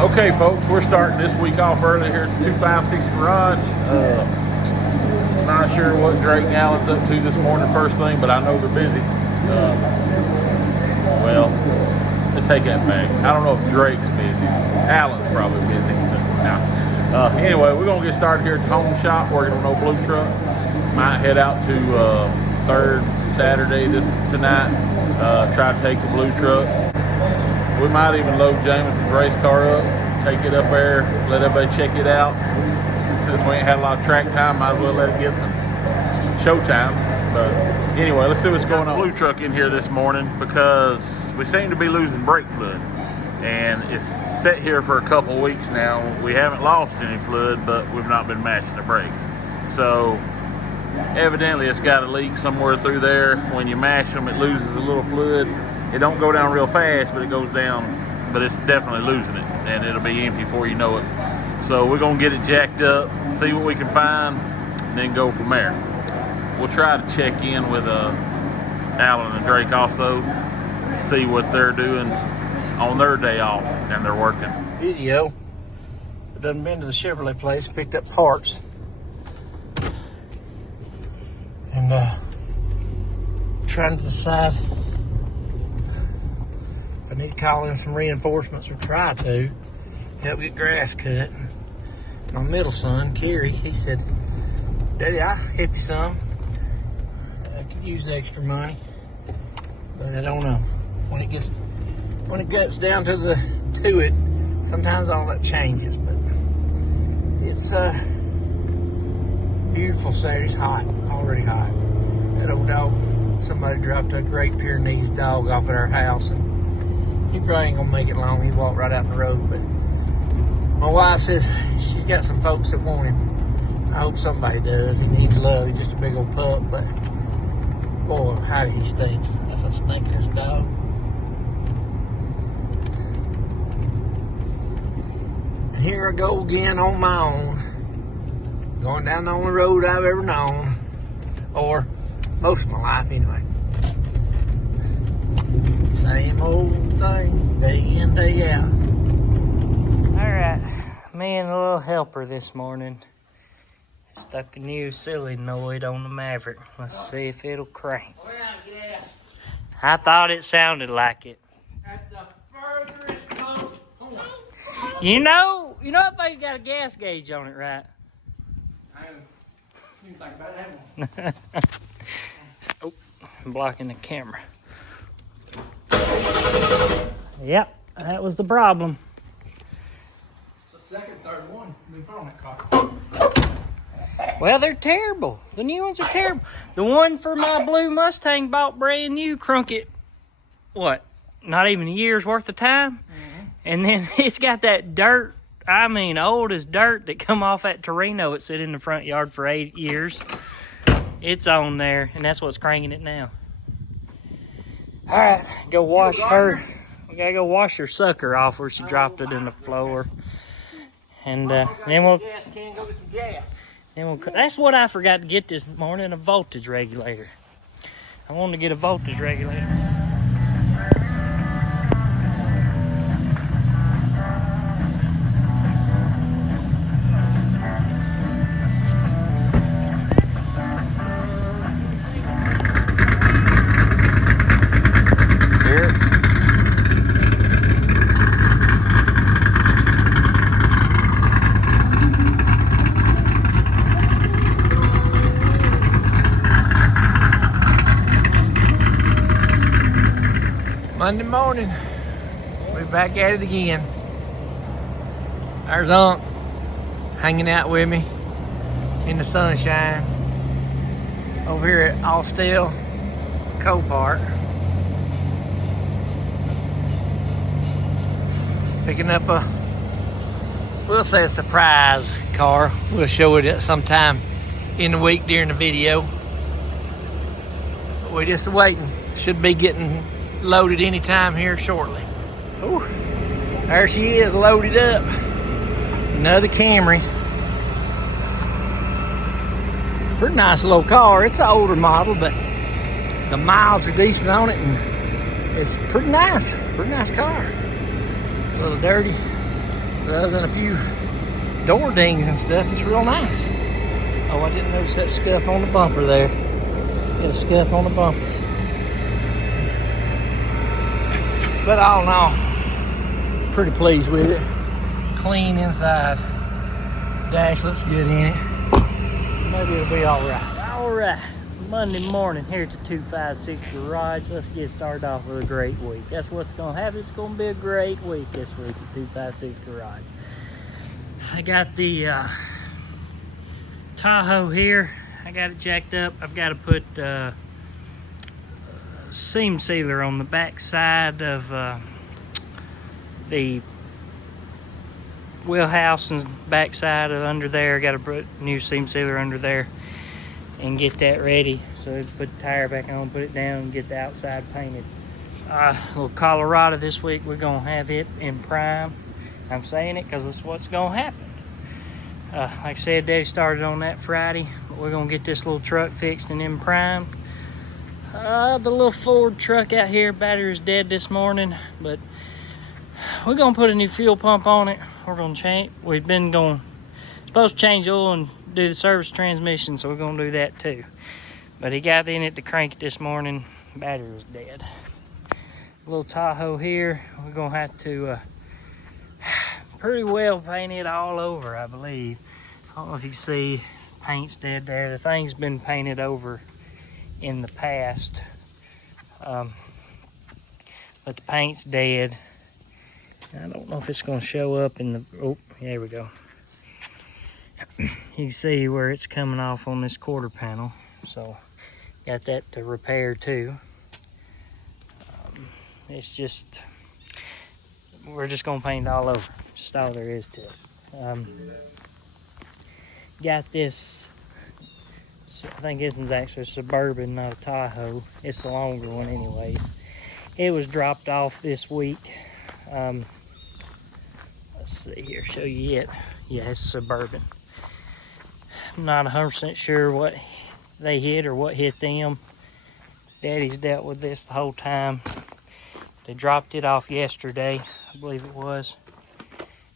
Okay, folks, we're starting this week off early here at the 256 Garage. Not sure what Drake and Allen's up to this morning first thing, but I know they're busy. Well, to take that back, I don't know if Drake's busy. Allen's probably busy. Anyway, we're going to get started here at the home shop working on an old blue truck. Might head out to 3rd Saturday tonight, try to take the blue truck. We might even load Jameson's race car up, take it up there, let everybody check it out. And since we ain't had a lot of track time, might as well let it get some show time. But anyway, let's see what's going on. Blue truck in here this morning because we seem to be losing brake fluid. And it's set here for a couple weeks now. We haven't lost any fluid, but we've not been mashing the brakes. So evidently it's got a leak somewhere through there. When you mash them, it loses a little fluid. It don't go down real fast, but it goes down, but it's definitely losing it, and it'll be empty before you know it. So we're gonna get it jacked up, see what we can find, and then go from there. We'll try to check in with Allen and Drake also, see what they're doing on their day off, and they're working. Video. I've done been to the Chevrolet place, picked up parts, and trying to decide if I need to call in some reinforcements or try to help get grass cut. My middle son, Kerry, he said, "Daddy, I'll help you some. I could use the extra money, but I don't know. When it gets down to it, sometimes all that changes. But it's beautiful Saturday. It's hot, already hot. That old dog, somebody dropped a Great Pyrenees dog off at our house, and he probably ain't gonna make it long. He walked right out the road. But my wife says she's got some folks that want him. I hope somebody does. He needs love. He's just a big old pup, but boy, how did he stink. That's a stinking dog. And here I go again on my own, going down the only road I've ever known, or most of my life anyway. Same old thing, day in, day out. Alright, me and the little helper this morning stuck a new solenoid on the Maverick. Let's see if it'll crank. I thought it sounded like it. At the furthest post point. You know if they got a gas gauge on it, right? I didn't think about that one. Oh, I'm blocking the camera. Yep, that was the problem. It's the second, third one we've been on that car. Well, they're terrible. The new ones are terrible. The one for my blue Mustang bought brand new, crunk it, what, not even a year's worth of time? Mm-hmm. And then it's got that dirt, I mean old as dirt, that come off that Torino. It sit in the front yard for 8 years. It's on there, and that's what's cranking it now. All right, go wash her. We gotta go wash her sucker off where she dropped it in the floor. And then we'll... That's what I forgot to get this morning, a voltage regulator. I wanted to get a voltage regulator. Monday morning, we're back at it again. There's Unc hanging out with me in the sunshine over here at Austell Copart, picking up we'll say a surprise car. We'll show it sometime in the week during the video. But we're just waiting. Should be getting loaded anytime here shortly. Ooh, there she is, loaded up. Another Camry. Pretty nice little car. It's an older model, but the miles are decent on it, and it's pretty nice. Pretty nice car. A little dirty. other than a few door dings and stuff, it's real nice. Oh, I didn't notice that scuff on the bumper there. Got a scuff on the bumper. But all in all, pretty pleased with it. Clean inside. Dash looks good in it. Maybe it'll be all right. All right, Monday morning here at the 256 Garage. Let's get started off with a great week. That's what's gonna happen. It's gonna be a great week this week at 256 Garage. I got the Tahoe here. I got it jacked up. I've got to put seam sealer on the back side of the wheelhouse and back side of under there. Got to put new seam sealer under there and get that ready. So put the tire back on, put it down, and get the outside painted. Little Colorado this week. We're gonna have it in prime. I'm saying it because it's what's gonna happen. Like I said, Daddy started on that Friday, but we're gonna get this little truck fixed and in prime. The little Ford truck out here, battery was dead this morning, but we're gonna put a new fuel pump on it. We're gonna change. We've been supposed to change oil and do the service transmission, so we're gonna do that too. But he got in it to crank it this morning. Battery was dead. Little Tahoe here. We're gonna have to pretty well paint it all over, I believe. I don't know if you can see, paint's dead there. The thing's been painted over in the past, but the paint's dead. I don't know if it's going to show up in the, oh, there we go. You can see where it's coming off on this quarter panel, so got that to repair too. It's just, we're just going to paint it all over. Just all there is to it. Got this, I think this one's actually a Suburban, not a Tahoe. It's the longer one anyways. It was dropped off this week. Let's see here, show you it. Yeah, it's Suburban. I'm not 100% sure what they hit or what hit them. Daddy's dealt with this the whole time. They dropped it off yesterday, I believe it was.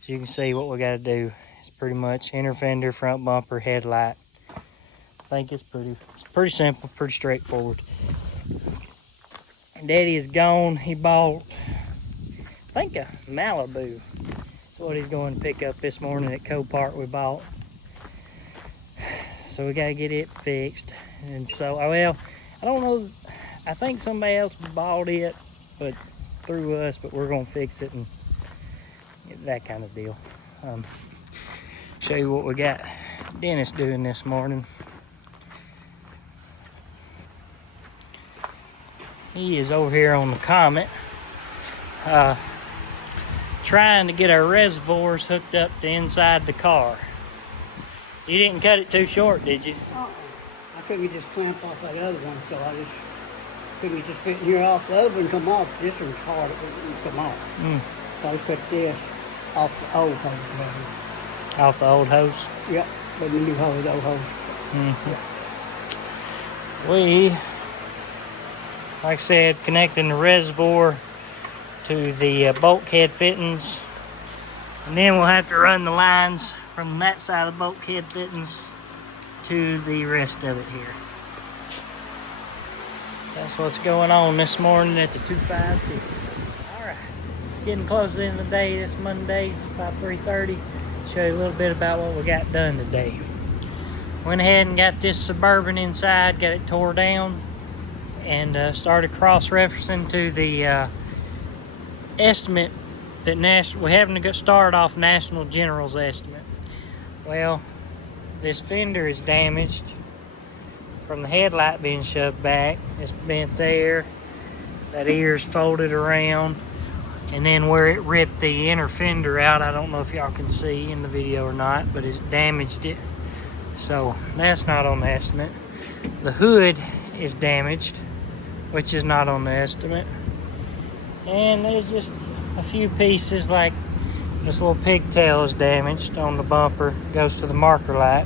So you can see what we got to do. It's pretty much inner fender, front bumper, headlight. I think it's pretty simple, pretty straightforward. Daddy is gone. He bought, I think, a Malibu. That's what he's going to pick up this morning at Copart we bought. So we got to get it fixed. And so, well, I don't know. I think somebody else bought it, but through us, but we're going to fix it and that kind of deal. Show you what we got Dennis doing this morning. He is over here on the Comet, trying to get our reservoirs hooked up to inside the car. You didn't cut it too short, did you? I couldn't just clamp off that other one, so I just couldn't just fit in here off. The other one come off. This one's hard. It wouldn't come off. So I cut this off the old hose. Off the old hose? Yep, but the new hose, old hose. Yep. We, like I said, connecting the reservoir to the bulkhead fittings, and then we'll have to run the lines from that side of the bulkhead fittings to the rest of it here. That's what's going on this morning at the 256. Alright, it's getting close to the end of the day. This Monday, it's about 3:30. Show you a little bit about what we got done today. Went ahead and got this Suburban inside, got it tore down, and started cross-referencing to the estimate that we're having to start off National General's estimate. Well, this fender is damaged from the headlight being shoved back. It's bent there. That ear's folded around. And then where it ripped the inner fender out, I don't know if y'all can see in the video or not, but it's damaged it. So that's not on the estimate. The hood is damaged, which is not on the estimate. And there's just a few pieces, like this little pigtail is damaged on the bumper, goes to the marker light,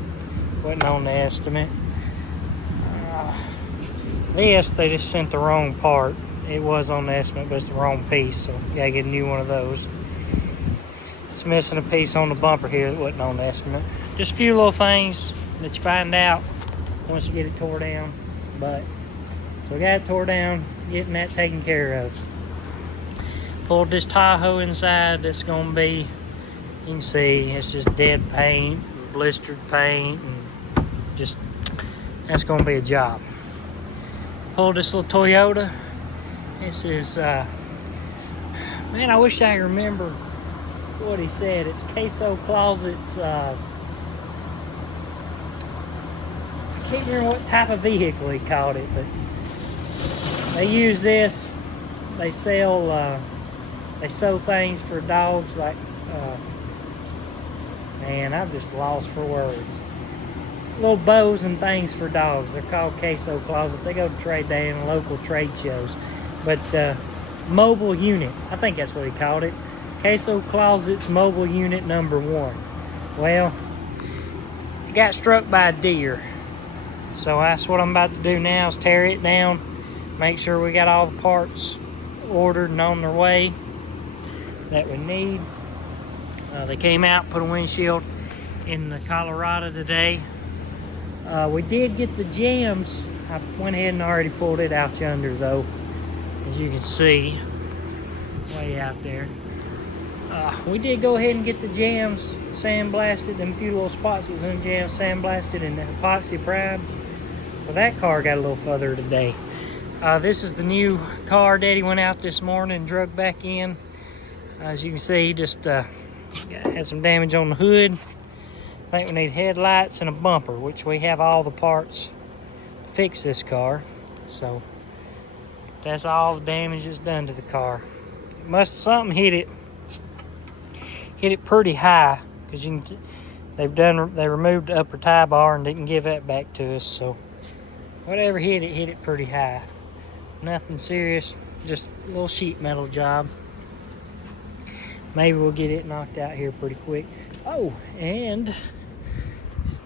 wasn't on the estimate. This, they just sent the wrong part. It was on the estimate, but it's the wrong piece, so you gotta get a new one of those. it's missing a piece on the bumper here that wasn't on the estimate. Just a few little things that you find out once you get it tore down. But so we got it tore down, getting that taken care of. Pulled this Tahoe inside. That's gonna be, you can see it's just dead paint, blistered paint, and just, that's gonna be a job. Pulled this little Toyota. This is man, I wish I remember what he said. It's Queso Closets. I can't remember what type of vehicle he called it, but they use this. They sell, they sew things for dogs like, man, I'm just lost for words. Little bows and things for dogs. They're called Queso Closet. They go to trade day and local trade shows. But mobile unit, I think that's what he called it. Queso Closets mobile unit number 1. Well, it got struck by a deer. So that's what I'm about to do now, is tear it down, make sure we got all the parts ordered and on their way that we need. They came out, put a windshield in the Colorado today. We did get the jams. I went ahead and already pulled it out yonder though, as you can see, way out there. We did go ahead and get the jams sandblasted, them few little spots that was in the jams sandblasted and the epoxy primed. So that car got a little further today. This is the new car Daddy went out this morning and drug back in. As you can see, just had some damage on the hood. I think we need headlights and a bumper, which we have all the parts to fix this car. So that's all the damage that's done to the car. Something hit it pretty high, because you can, they removed the upper tie bar and didn't give that back to us. So whatever hit it pretty high. Nothing serious, just a little sheet metal job. Maybe we'll get it knocked out here pretty quick. Oh, and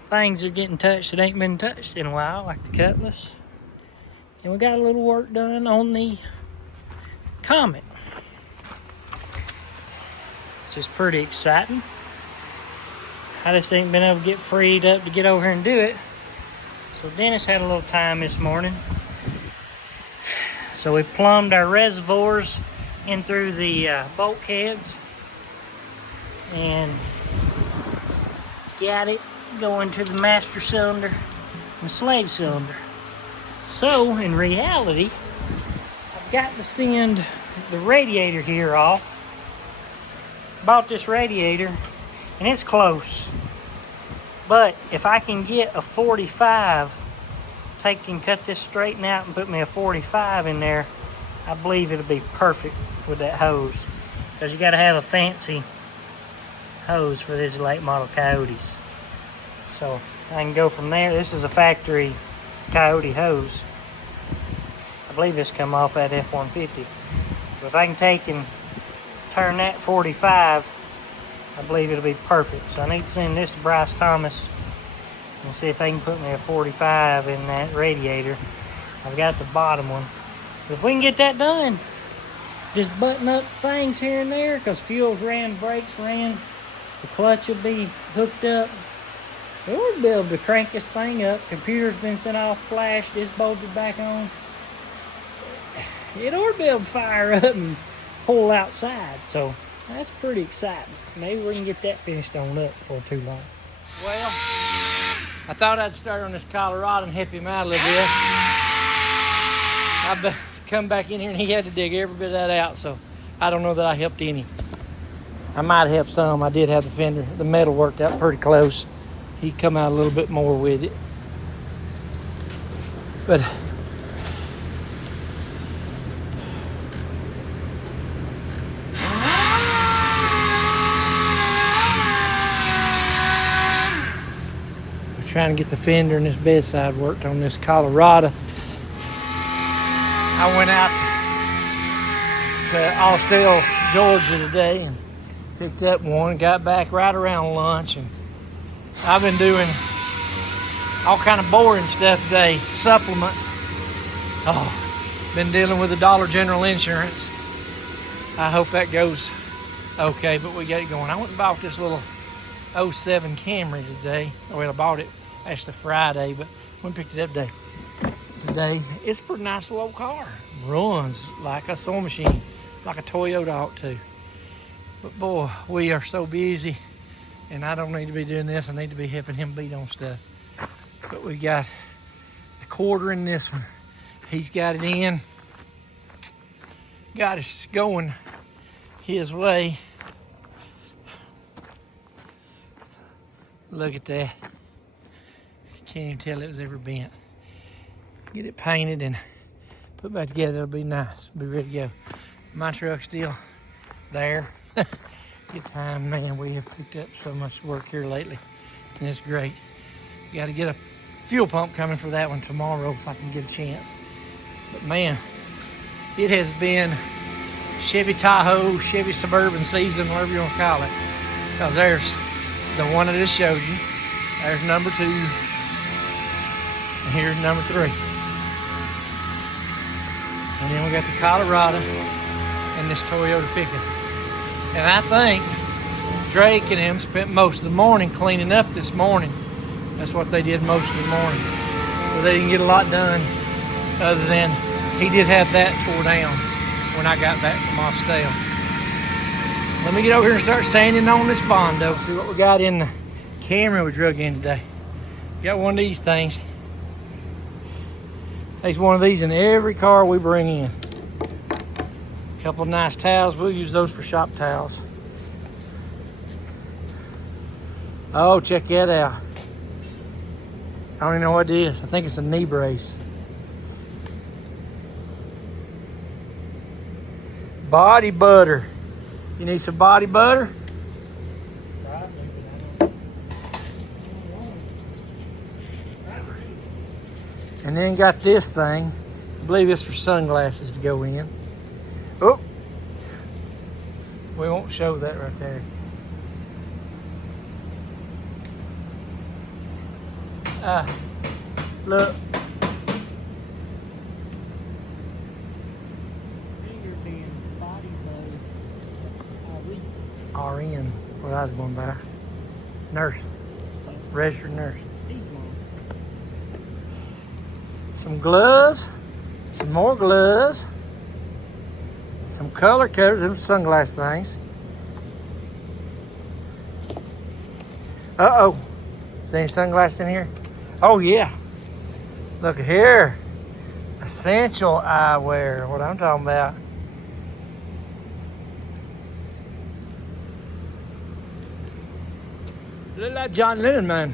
things are getting touched that ain't been touched in a while, like the Cutlass. And we got a little work done on the Comet, which is pretty exciting. I just ain't been able to get freed up to get over here and do it. So Dennis had a little time this morning. So we plumbed our reservoirs in through the bulkheads and got it going to the master cylinder and slave cylinder. So in reality, I've got to send the radiator here off. Bought this radiator and it's close, but if I can get a 45, take and cut this straighten out and put me a 45 in there, I believe it'll be perfect with that hose, because you got to have a fancy hose for this late model Coyotes. So I can go from there. This is a factory Coyote hose. I believe this come off that F-150. But if I can take and turn that 45, I believe it'll be perfect. So I need to send this to Bryce Thomas and see if they can put me a 45 in that radiator. I've got the bottom one. But if we can get that done, just button up things here and there, because fuels ran, brakes ran, the clutch will be hooked up. We'll be able to crank this thing up. Computer's been sent off, flashed, it's bolted back on. It ought to be able to fire up and pull outside. So that's pretty exciting. Maybe we can get that finished on up before too long. Well, I thought I'd start on this Colorado and help him out a little bit. I've come back in here and he had to dig every bit of that out, so I don't know that I helped any. I might help some. I did have the fender, the metal worked out pretty close. He come out a little bit more with it. But we're trying to get the fender and this bedside worked on this Colorado. I went out to Austell, Georgia today and picked up one, got back right around lunch, and I've been doing all kind of boring stuff today, supplements. Oh, been dealing with the Dollar General insurance. I hope that goes okay, but we got it going. I went and bought this little '07 Camry today. Well, I bought it actually Friday, but we picked it up today. It's a pretty nice little car. Runs like a sewing machine, like a Toyota ought to. But boy, we are so busy, and I don't need to be doing this. I need to be helping him beat on stuff. But we got the quarter in this one. He's got it in. Got us going his way. Look at that. Can't even tell it was ever bent. Get it painted and put back together. It'll be nice. Be ready to go. My truck's still there. Good time, man. We have picked up so much work here lately, and it's great. Got to get a fuel pump coming for that one tomorrow if I can get a chance. But man, it has been Chevy Tahoe, Chevy Suburban season, whatever you want to call it. Because there's the one I just showed you. There's number 2. And here's number 3. And then we got the Colorado and this Toyota pickup. And I think Drake and him spent most of the morning cleaning up this morning. That's what they did most of the morning. But they didn't get a lot done other than he did have that tore down when I got back from Austell. Let me get over here and start sanding on this Bondo. See what we got in the Camry we drug in today. Got one of these things. There's one of these in every car we bring in. A couple of nice towels. We'll use those for shop towels. Oh, check that out. I don't even know what it is. I think it's a knee brace. Body butter. You need some body butter? And then got this thing. I believe it's for sunglasses to go in. Oh, we won't show that right there. Look. RN, what I was going by. Nurse. Registered nurse. Some gloves. Some more gloves. Some color covers and sunglass things. Uh-oh. Is there any sunglasses in here? Oh, yeah. Look here. Essential eyewear. What I'm talking about. Look like John Lennon, man.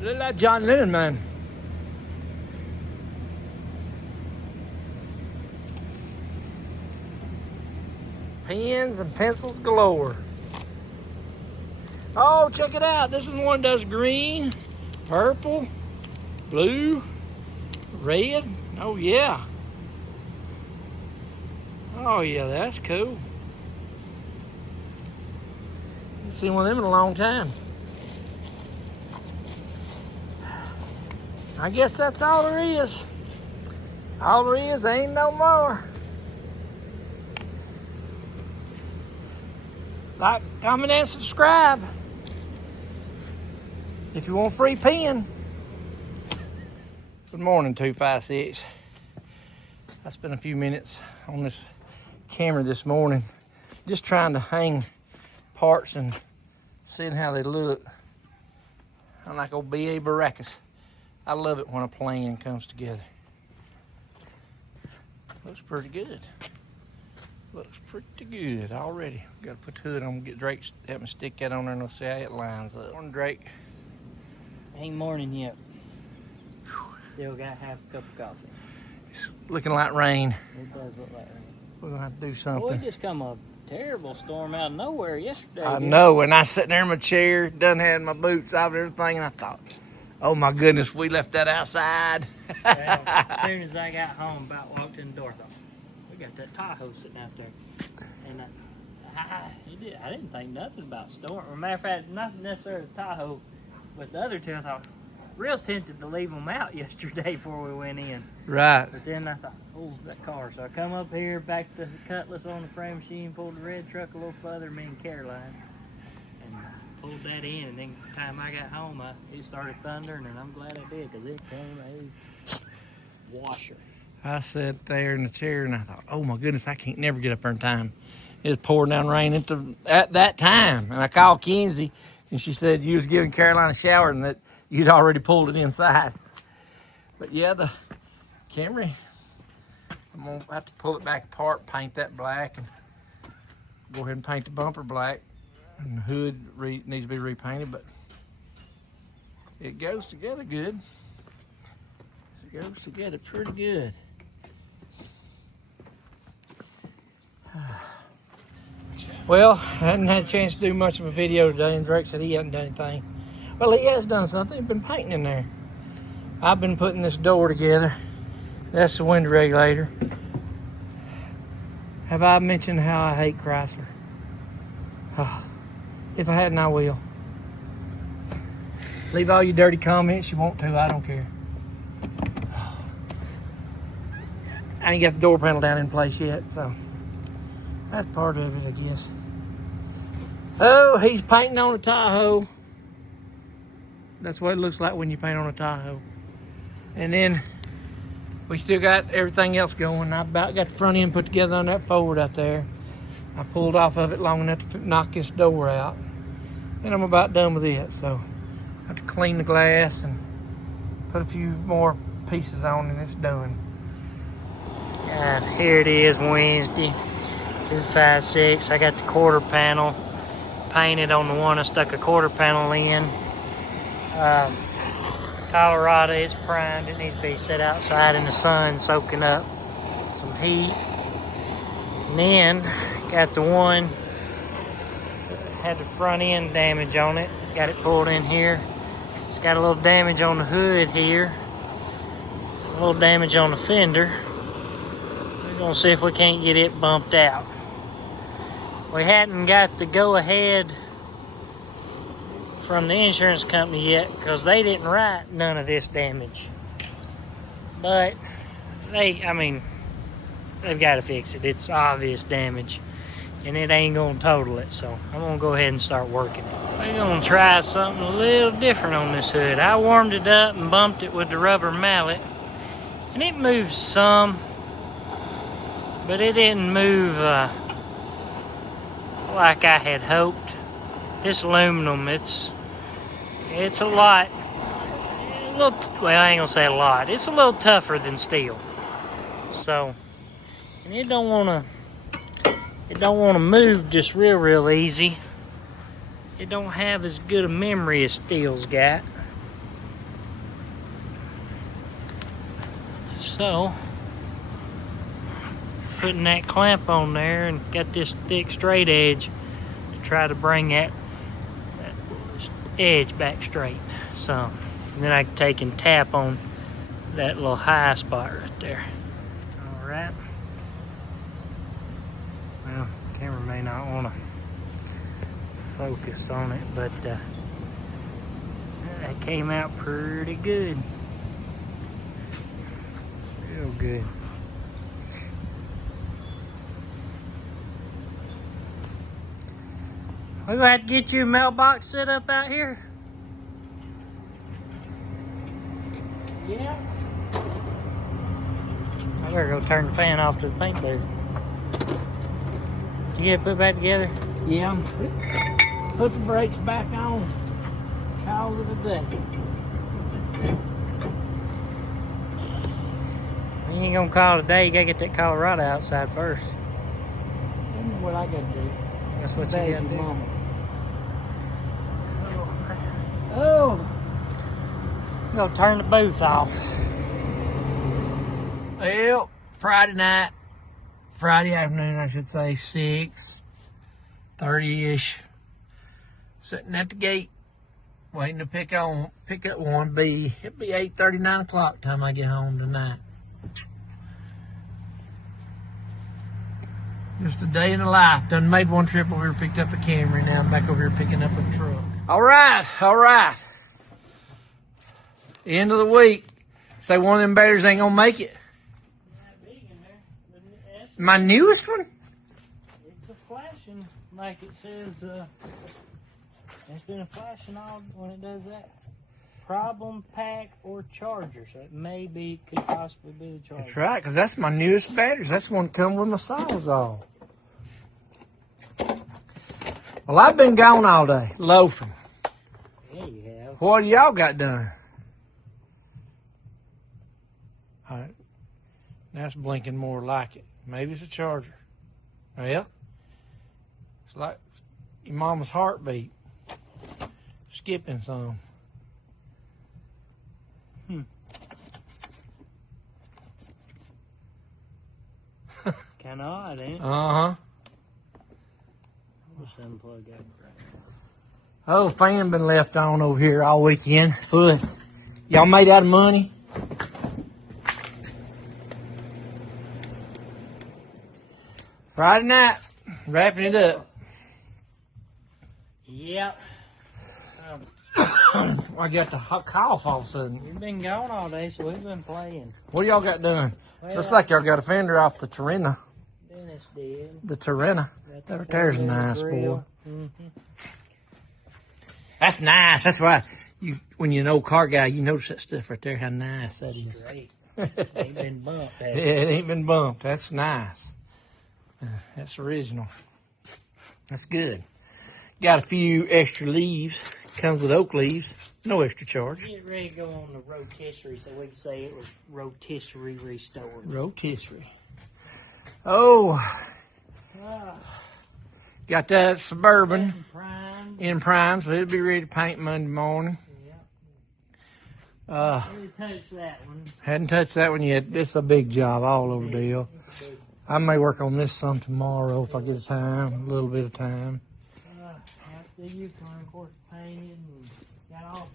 Look like John Lennon, man. Pens and pencils galore. Oh, check it out. This one does green, purple, blue, red. Oh, yeah. Oh, yeah, that's cool. Haven't seen one of them in a long time. I guess that's all there is. All there is, ain't no more. Like, comment, and subscribe. If you want a free pen. Good morning, 256. I spent a few minutes on this camera this morning just trying to hang parts and seeing how they look. I'm like old B.A. Baracus. I love it when a plan comes together. Looks pretty good. Looks pretty good already. Got to put the hood on, get Drake to help me stick that on there and we'll see how it lines up. Morning, Drake. Ain't morning yet. Still got half a cup of coffee. It's looking like rain. It does look like rain. We're gonna have to do Boy, something. it just come a terrible storm out of nowhere yesterday. I didn't know, and I sitting there in my chair, done had my boots off and everything, and I thought, oh my goodness, we left that outside. it? Well, as soon as I got home, about walked in the door, I thought, we got that Tahoe sitting out there. And I didn't think nothing about storm. As a matter of fact, not necessarily the Tahoe, but the other two, I thought, real tempted to leave them out yesterday before we went in. Right. But then I thought, oh, that car. So I come up here, back to the Cutlass on the frame machine, pulled the red truck a little further, me and Caroline, and pulled that in. And then the time I got home, it started thundering, and I'm glad I did, because it came a washer. I sat there in the chair and I thought, oh my goodness, I can't never get up there in time. It was pouring down rain at that time. And I called Kenzie and she said you was giving Caroline a shower and that you'd already pulled it inside. But yeah, the Camry, I'm gonna have to pull it back apart, paint that black, and go ahead and paint the bumper black. And the hood needs to be repainted, but it goes together good. It goes together pretty good. Well, I hadn't had a chance to do much of a video today, and Drake said he hadn't done anything. Well, he has done something. He's been painting in there. I've been putting this door together. That's the window regulator. Have I mentioned how I hate Chrysler? If I hadn't, I will. Leave all your dirty comments you want to. I don't care. I ain't got the door panel down in place yet, so that's part of it, I guess. Oh, he's painting on a Tahoe. That's what it looks like when you paint on a Tahoe. And then we still got everything else going. I about got the front end put together on that Ford out there. I pulled off of it long enough to knock this door out. And I'm about done with it, so I have to clean the glass and put a few more pieces on and it's done. God, here it is, Wednesday, 2/5/6. I got the quarter panel painted on the one I stuck a quarter panel in. Colorado is primed. It needs to be set outside in the sun, soaking up some heat. And then got the one that had the front end damage on it. Got it pulled in here. It's got a little damage on the hood here. A little damage on the fender. We're gonna see if we can't get it bumped out. We hadn't got the go-ahead from the insurance company yet because they didn't write none of this damage. But they've got to fix it. It's obvious damage and it ain't gonna total it, so I'm gonna go ahead and start working it. We're gonna try something a little different on this hood. I warmed it up and bumped it with the rubber mallet and it moves some, but it didn't move like I had hoped. This aluminum, it's a lot, well, I ain't gonna say a lot. It's a little tougher than steel. So, and it don't wanna move just real easy. It don't have as good a memory as steel's got. So, putting that clamp on there and got this thick straight edge to try to bring that edge back straight. So, and then I can take and tap on that little high spot right there. All right. Well, the camera may not want to focus on it, but that came out pretty good. Real good. We're gonna have to get you a mailbox set up out here. Yeah. I better go turn the fan off to the paint booth. Did you get it put back together? Yeah, put the brakes back on. Call it a day. You ain't gonna call it a day. You gotta get that Colorado outside first. That's what I gotta do. That's what you gotta do. Mama. Oh, Go turn the booth off. well, Friday afternoon, I should say, 6:30-ish. Sitting at the gate, waiting to pick up one. It'll be 8:30, 9 o'clock time I get home tonight. Just a day in the life. Done made one trip over here, picked up a Camry. Now I'm back over here picking up a truck. All right. End of the week. Say one of them batteries ain't gonna make it. My newest one? It's a flashing, like it says, it's been a flashing all when it does that. Problem pack or charger, so it could possibly be the charger. That's right, because that's my newest batteries. That's the one that come with my Sawzall. Well, I've been gone all day, loafing. Yeah, you have. What y'all got done? All right, that's blinking more like it. Maybe it's a charger. Well, it's like your mama's heartbeat. Skipping some. Kind of odd, ain't it? Uh-huh. Just unplug that. Oh, fan been left on over here all weekend. Foot. Y'all made out of money? Friday night, wrapping it up. Yep. I got the hot cough all of a sudden. We've been gone all day, so we've been playing. What y'all got done? Well, Looks like y'all got a fender off the Torrena. Dennis did. The Torrena. That right there's nice, boy. Mm-hmm. That's nice. That's right. When you're an old car guy, you notice that stuff right there, how nice that is. Great. Ain't been bumped, has Yeah, it? it ain't been bumped. That's nice. That's original. That's good. Got a few extra leaves. Comes with oak leaves. No extra charge. Get ready to go on the rotisserie so we can say it was rotisserie restored. Rotisserie. Oh, got that Suburban Prime. in prime, so it'll be ready to paint Monday morning. Yep. Really touch that one. Hadn't touched that one yet. It's a big job, all over deal. I may work on this some tomorrow if I get a little bit of time. The Yukon, of course, painted and got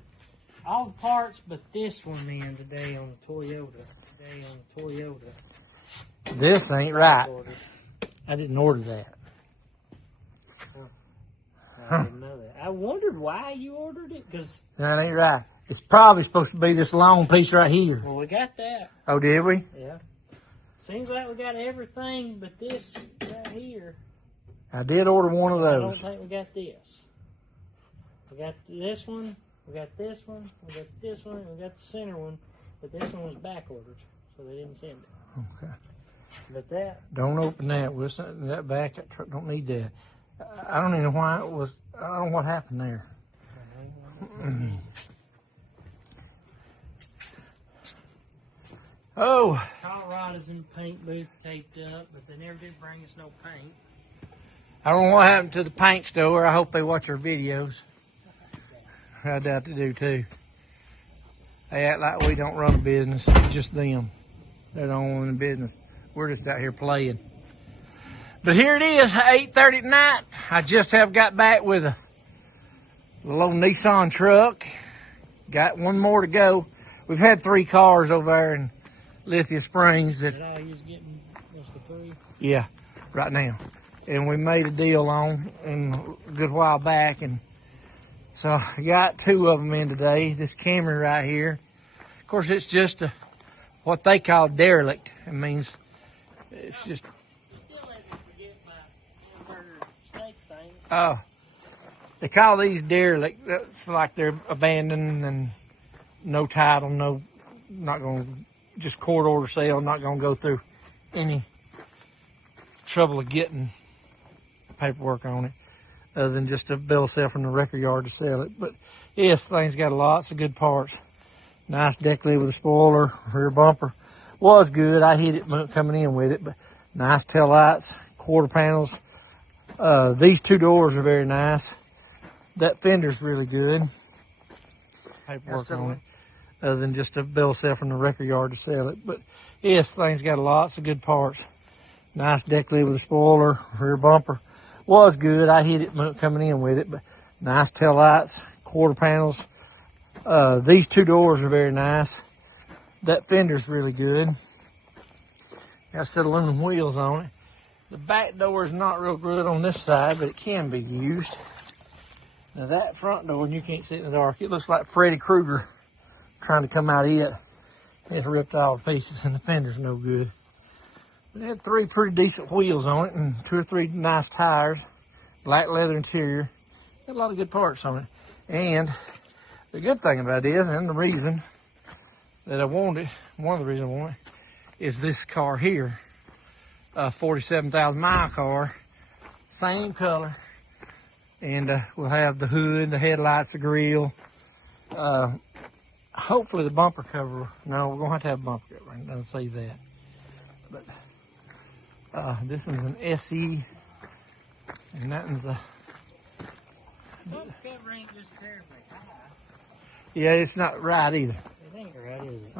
all the parts, but this one in today on the Toyota. This ain't right. I didn't order that. I didn't know that. I wondered why you ordered it, because... That ain't right. It's probably supposed to be this long piece right here. Well, we got that. Oh, did we? Yeah. Seems like we got everything but this right here. I did order one of I don't those. think we got this. We got this one, we got this one, we got this one, and we got the center one, but this one was back ordered, so they didn't send it. Okay. But that... Don't open that. We'll send that back. That truck don't need that. I don't even know why it was. I don't know what happened there. Oh. Colorado's in the paint booth taped up, but they never did bring us no paint. I don't know what happened to the paint store. I hope they watch our videos. I doubt they do too. They act like we don't run a business. It's just them. They're the only one in business. We're just out here playing. But here it is, 8:30 at night. I just have got back with a little old Nissan truck. Got one more to go. We've had 3 cars over there in Lithia Springs. Is that all you was getting? Was the 3? Yeah, right now. And we made a deal on a good while back. And so I got 2 of them in today. This Camry right here. Of course, it's just what they call derelict. It means it's just... Still let me forget my hamburger steak thing. Oh, they call these derelict. It's like they're abandoned and no title, not going to, just court order sale, not going to go through any trouble of getting paperwork on it other than just a bill of sale from the record yard to sell it. But yes, thing's got lots of good parts. Nice deck lid with a spoiler, rear bumper. Was good. I hit it coming in with it, but nice tail lights, quarter panels. These 2 doors are very nice. That fender's really good. Paperwork on it, other than just a bill of sale from the record yard to sell it. But yes, thing's got lots of good parts. Nice deck lid with a spoiler, rear bumper. Was good. I hit it coming in with it, but nice tail lights, quarter panels. These 2 doors are very nice. That fender's really good. Got a set of aluminum wheels on it. The back door is not real good on this side, but it can be used. Now that front door, and you can't see it in the dark, it looks like Freddy Krueger trying to come out of it. It's ripped all to pieces and the fender's no good. It had 3 pretty decent wheels on it and 2 or 3 nice tires, black leather interior. Had a lot of good parts on it. And the good thing about it is, and the reason that I want it, one of the reasons I want it, is this car here. A 47,000 mile car, same color. And we'll have the hood, the headlights, the grill. Hopefully the bumper cover. No, we're gonna have to have a bumper cover. I don't say that. But this one's an SE, and that one's a. Bumper cover ain't just terribly high. Yeah, it's not right either. It ain't right, is it?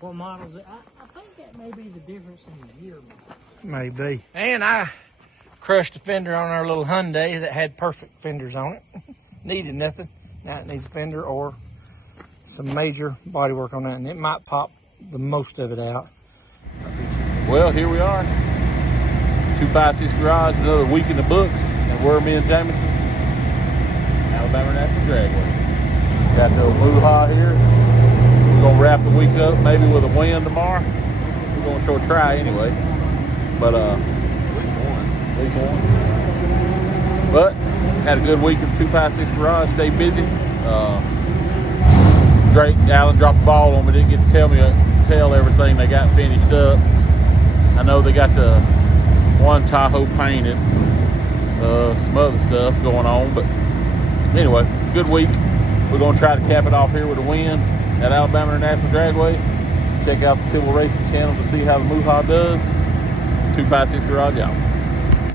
What model is it? I think that may be the difference in the year model. Maybe. And I crushed a fender on our little Hyundai that had perfect fenders on it. Needed nothing. Now it needs a fender or some major body work on that, and it might pop the most of it out. Well, here we are. 256 Garage, another week in the books, and we're me and Jameson, Alabama National Dragway. Got the Muha here. We're gonna wrap the week up maybe with a win tomorrow. We're gonna show a try anyway. But at least one. But had a good week at 256 Garage. Stayed busy. Drake Allen dropped the ball on me. Didn't get to tell everything they got finished up. I know they got the one Tahoe painted, some other stuff going on, but anyway, good week. We're going to try to cap it off here with a win at Alabama International Dragway. Check out the Tibble Racing channel to see how the Muha does. 256 Garage out.